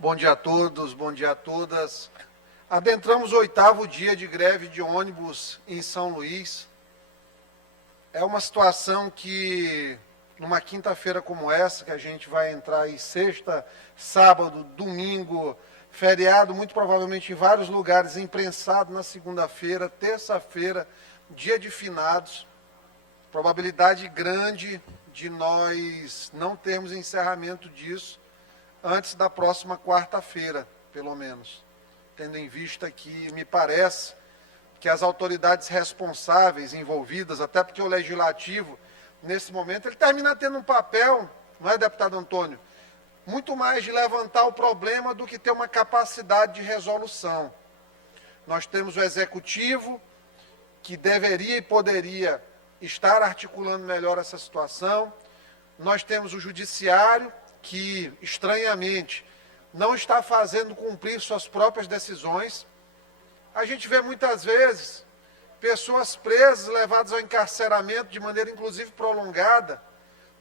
Bom dia a todos, bom dia a todas. Adentramos o 8º dia de greve de ônibus em São Luís. É uma situação que, numa quinta-feira como essa, que a gente vai entrar aí sexta, sábado, domingo, feriado, muito provavelmente em vários lugares, imprensado na segunda-feira, terça-feira, dia de finados, probabilidade grande de nós não termos encerramento disso antes da próxima quarta-feira, pelo menos, tendo em vista que me parece que as autoridades responsáveis, envolvidas, até porque o Legislativo, nesse momento, ele termina tendo um papel, não é, deputado Antônio, muito mais de levantar o problema do que ter uma capacidade de resolução. Nós temos o Executivo, que deveria e poderia estar articulando melhor essa situação. Nós temos o Judiciário, que, estranhamente, não está fazendo cumprir suas próprias decisões. A gente vê muitas vezes pessoas presas, levadas ao encarceramento de maneira inclusive prolongada,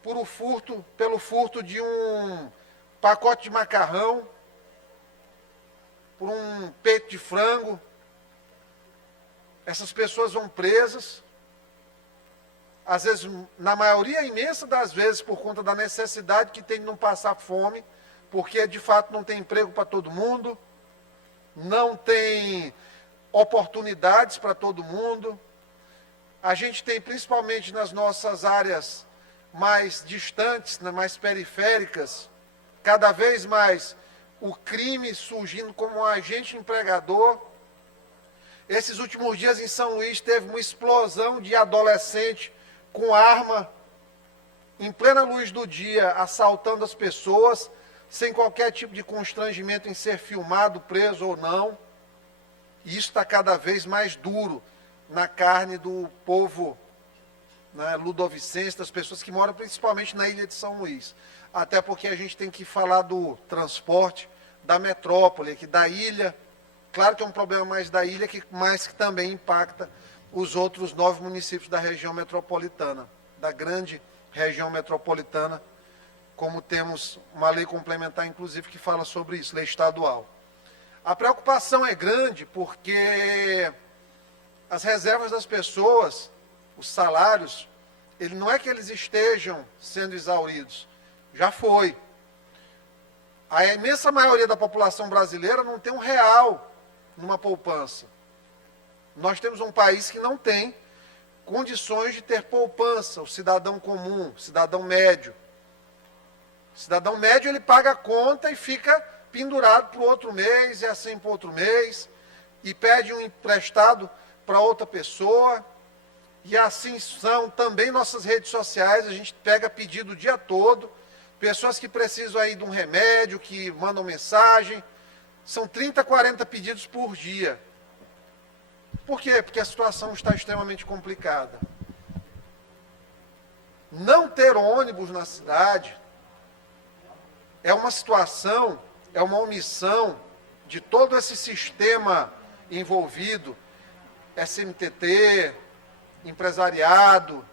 pelo furto de um pacote de macarrão, por um peito de frango. Essas pessoas vão presas, às vezes, na maioria imensa das vezes, por conta da necessidade que tem de não passar fome, porque de fato não tem emprego para todo mundo, não tem oportunidades para todo mundo. A gente tem, principalmente nas nossas áreas mais distantes, mais periféricas, cada vez mais o crime surgindo como um agente empregador. Esses últimos dias em São Luís teve uma explosão de adolescente com arma, em plena luz do dia, assaltando as pessoas, sem qualquer tipo de constrangimento em ser filmado, preso ou não. E isso está cada vez mais duro na carne do povo, né, ludovicense, das pessoas que moram principalmente na ilha de São Luís. Até porque a gente tem que falar do transporte da metrópole, que da ilha, claro que é um problema mais da ilha, mas que também impacta os outros 9 municípios da região metropolitana, da grande região metropolitana, como temos uma lei complementar, inclusive, que fala sobre isso, lei estadual. A preocupação é grande porque as reservas das pessoas, os salários, não é que eles estejam sendo exauridos, já foi. A imensa maioria da população brasileira não tem R$1 numa poupança. Nós temos um país que não tem condições de ter poupança, o cidadão comum, o cidadão médio. O cidadão médio, ele paga a conta e fica pendurado para o outro mês, e assim para o outro mês, e pede um emprestado para outra pessoa, e assim são também nossas redes sociais, a gente pega pedido o dia todo, pessoas que precisam aí de um remédio, que mandam mensagem, são 30, 40 pedidos por dia. Por quê? Porque a situação está extremamente complicada. Não ter ônibus na cidade é uma situação, é uma omissão de todo esse sistema envolvido, SMTT, empresariado,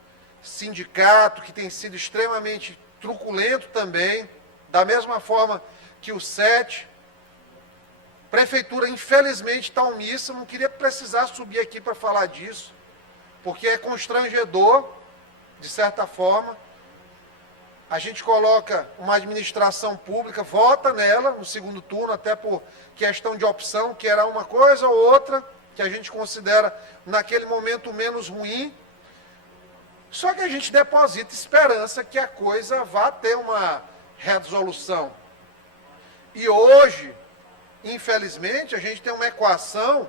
sindicato, que tem sido extremamente truculento também, da mesma forma que o SET. Prefeitura, infelizmente, está omissa, não queria precisar subir aqui para falar disso, porque é constrangedor, de certa forma. A gente coloca uma administração pública, vota nela no segundo turno, até por questão de opção, que era uma coisa ou outra, que a gente considera naquele momento menos ruim. Só que a gente deposita esperança que a coisa vá ter uma resolução. E hoje, infelizmente, a gente tem uma equação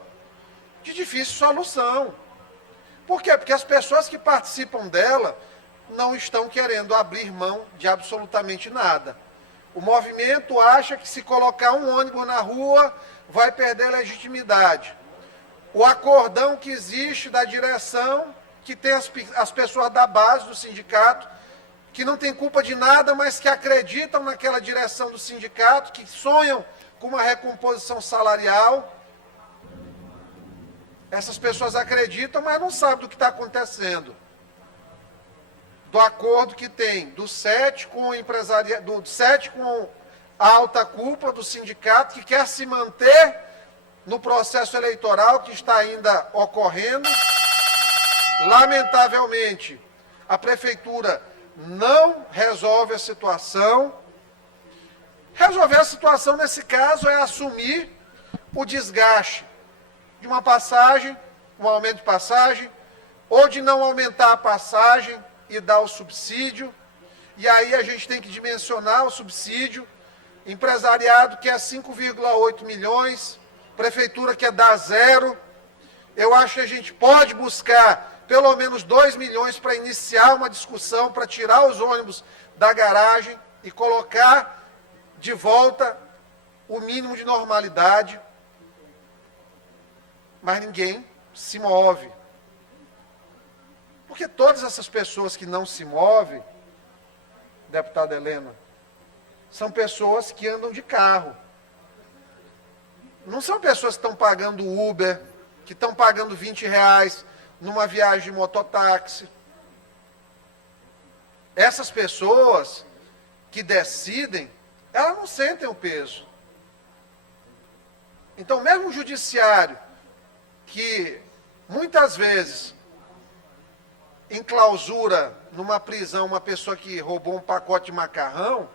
de difícil solução. Por quê? Porque as pessoas que participam dela não estão querendo abrir mão de absolutamente nada. O movimento acha que se colocar um ônibus na rua vai perder a legitimidade. O acordão que existe da direção, que tem as pessoas da base do sindicato, que não tem culpa de nada, mas que acreditam naquela direção do sindicato, que sonham com uma recomposição salarial. Essas pessoas acreditam, mas não sabem do que está acontecendo. Do acordo que tem do SET com a alta cúpula do sindicato que quer se manter no processo eleitoral que está ainda ocorrendo. Lamentavelmente, a prefeitura não resolve a situação. Resolver a situação nesse caso é assumir o desgaste de uma passagem, um aumento de passagem, ou de não aumentar a passagem e dar o subsídio. E aí a gente tem que dimensionar o subsídio. Empresariado quer 5,8 milhões, prefeitura quer dar 0. Eu acho que a gente pode buscar pelo menos 2 milhões para iniciar uma discussão, para tirar os ônibus da garagem e colocar de volta o mínimo de normalidade. Mas ninguém se move. Porque todas essas pessoas que não se movem, deputada Helena, são pessoas que andam de carro. Não são pessoas que estão pagando Uber, que estão pagando R$20 numa viagem de mototáxi. Essas pessoas que decidem, elas não sentem o peso. Então, mesmo o judiciário, que muitas vezes enclausura numa prisão uma pessoa que roubou um pacote de macarrão,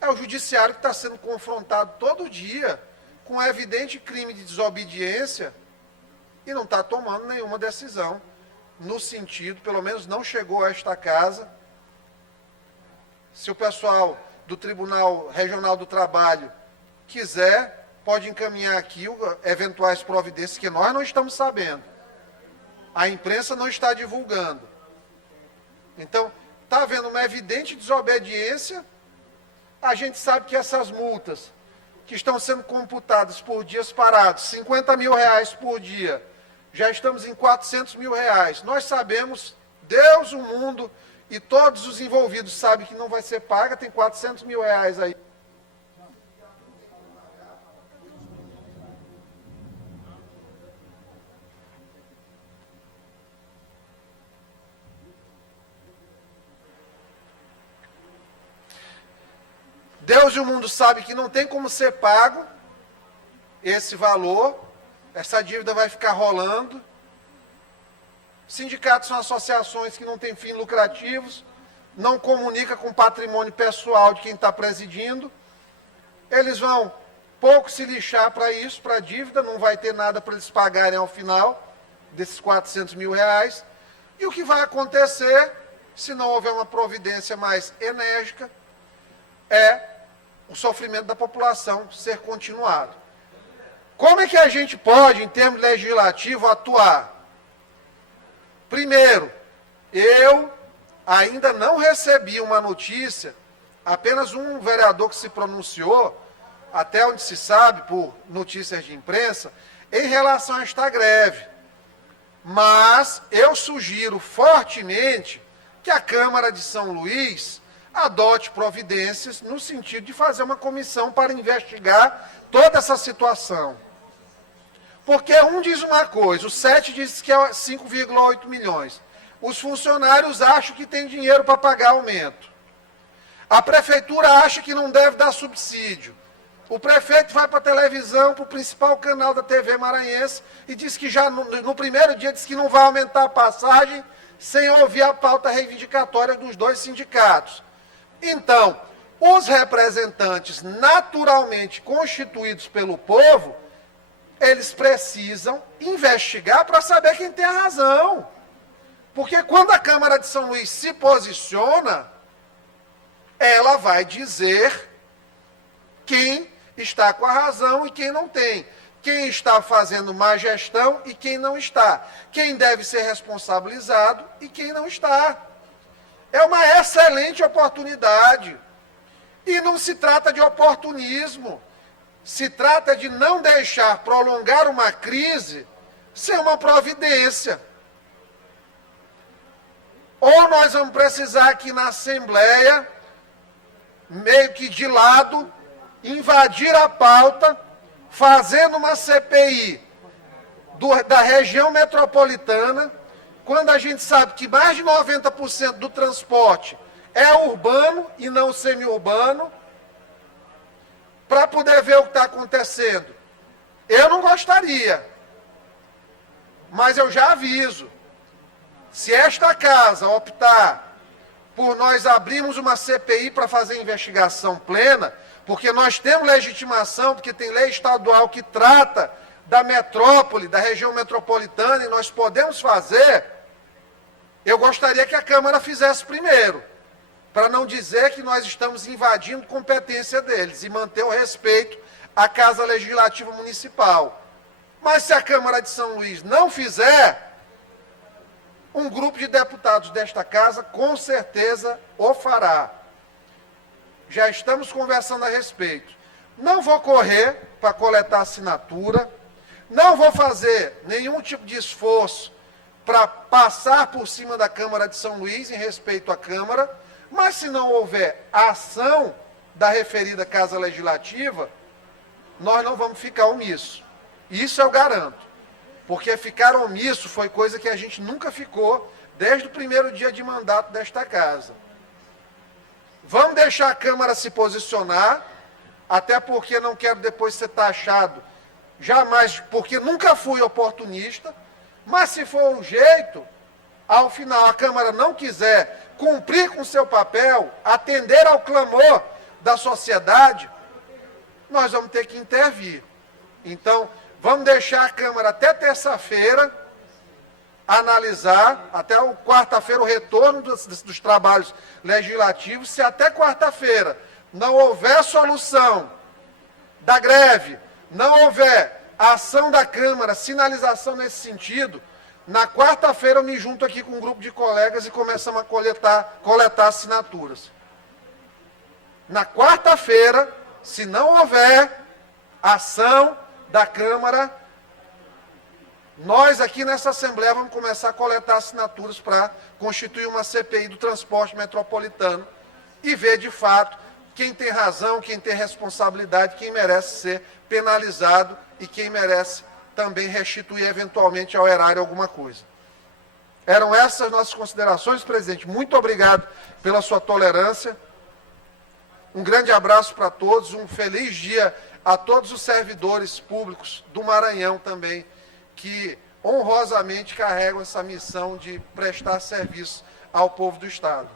é o judiciário que está sendo confrontado todo dia com evidente crime de desobediência e não está tomando nenhuma decisão no sentido, pelo menos não chegou a esta casa. Se o pessoal do Tribunal Regional do Trabalho quiser, pode encaminhar aqui eventuais providências que nós não estamos sabendo. A imprensa não está divulgando. Então, está havendo uma evidente desobediência. A gente sabe que essas multas que estão sendo computadas por dias parados, R$50 mil por dia, já estamos em R$400 mil. Nós sabemos, Deus, o mundo e todos os envolvidos sabem que não vai ser paga, tem R$400 mil aí. Deus e o mundo sabem que não tem como ser pago esse valor, essa dívida vai ficar rolando. Sindicatos são associações que não têm fins lucrativos, não comunica com o patrimônio pessoal de quem está presidindo. Eles vão pouco se lixar para isso, para a dívida, não vai ter nada para eles pagarem ao final desses R$400 mil. E o que vai acontecer, se não houver uma providência mais enérgica, é o sofrimento da população ser continuado. Como é que a gente pode, em termos legislativos, atuar? Primeiro, eu ainda não recebi uma notícia, apenas um vereador que se pronunciou, até onde se sabe, por notícias de imprensa, em relação a esta greve. Mas eu sugiro fortemente que a Câmara de São Luís adote providências no sentido de fazer uma comissão para investigar toda essa situação. Porque um diz uma coisa, o 7 diz que é 5,8 milhões. Os funcionários acham que tem dinheiro para pagar aumento. A prefeitura acha que não deve dar subsídio. O prefeito vai para a televisão, para o principal canal da TV maranhense, e diz que já no primeiro dia diz que não vai aumentar a passagem sem ouvir a pauta reivindicatória dos dois sindicatos. Então, os representantes naturalmente constituídos pelo povo, eles precisam investigar para saber quem tem a razão. Porque quando a Câmara de São Luís se posiciona, ela vai dizer quem está com a razão e quem não tem. Quem está fazendo má gestão e quem não está. Quem deve ser responsabilizado e quem não está. É uma excelente oportunidade. E não se trata de oportunismo. Se trata de não deixar prolongar uma crise sem uma providência. Ou nós vamos precisar aqui na Assembleia, meio que de lado, invadir a pauta, fazendo uma CPI da região metropolitana, quando a gente sabe que mais de 90% do transporte é urbano e não semiurbano, para poder ver o que está acontecendo. Eu não gostaria, mas eu já aviso, se esta casa optar por nós abrirmos uma CPI para fazer investigação plena, porque nós temos legitimação, porque tem lei estadual que trata da metrópole, da região metropolitana, e nós podemos fazer, eu gostaria que a Câmara fizesse primeiro, para não dizer que nós estamos invadindo competência deles e manter o respeito à Casa Legislativa Municipal. Mas se a Câmara de São Luís não fizer, um grupo de deputados desta casa com certeza o fará. Já estamos conversando a respeito. Não vou correr para coletar assinatura, não vou fazer nenhum tipo de esforço para passar por cima da Câmara de São Luís em respeito à Câmara, mas se não houver ação da referida Casa Legislativa, nós não vamos ficar omissos. Isso eu garanto. Porque ficar omisso foi coisa que a gente nunca ficou desde o primeiro dia de mandato desta casa. Vamos deixar a Câmara se posicionar, até porque não quero depois ser taxado, jamais, porque nunca fui oportunista, mas se for o jeito, ao final a Câmara não quiser cumprir com seu papel, atender ao clamor da sociedade, nós vamos ter que intervir. Então, vamos deixar a Câmara até terça-feira, analisar, até quarta-feira o retorno dos trabalhos legislativos. Se até quarta-feira não houver solução da greve, não houver ação da Câmara, sinalização nesse sentido, na quarta-feira eu me junto aqui com um grupo de colegas e começamos a coletar assinaturas. Na quarta-feira, se não houver ação da Câmara, nós aqui nessa Assembleia vamos começar a coletar assinaturas para constituir uma CPI do transporte metropolitano e ver de fato quem tem razão, quem tem responsabilidade, quem merece ser penalizado e quem merece também restituir eventualmente ao erário alguma coisa. Eram essas nossas considerações, presidente. Muito obrigado pela sua tolerância. Um grande abraço para todos, um feliz dia a todos os servidores públicos do Maranhão também, que honrosamente carregam essa missão de prestar serviço ao povo do Estado.